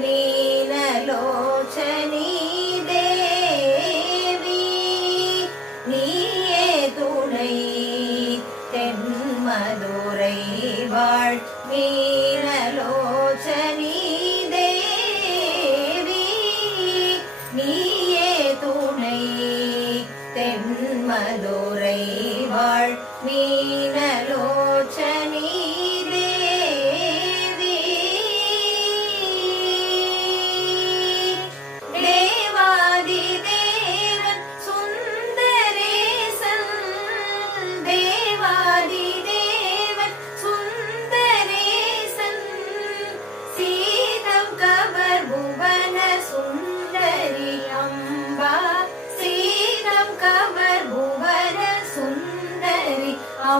लीनलोचनी देवी நீயே துணை தென்மதுரை வாழ் மீனலோச்சனி தேவி நீயே துணை தென்மதுரை வாழ் மீ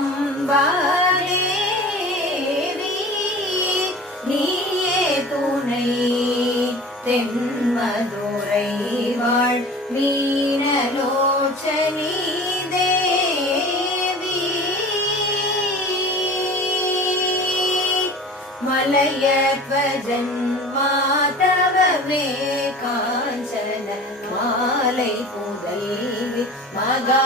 சுந்தரி நீயே துணை தென்மதுரை வாழ் மீனலோச்சனி தேவி மலையத்வஜன் மாதவமே காஞ்சன மாலை புதல்வி மகா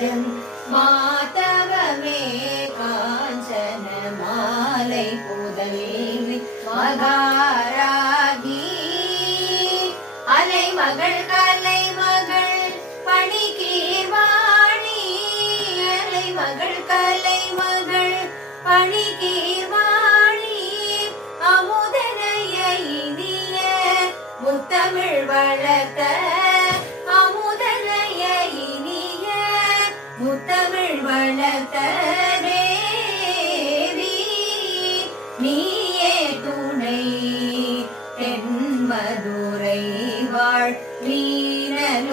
மலையத்வஜன் மாதவமே காஞ்சன மாலை புதல்வி மகாராகி அலை மகள் கலை மகள் பணிகீர்வாணி அலை மகள் கலை மகள் பணிகீர்வாணி அமுதனைய இனிய முத்தமிழ் வளர்த்த தேவி நீயே துணை தென்மதுரை வாழ் வீரலோச்சனி.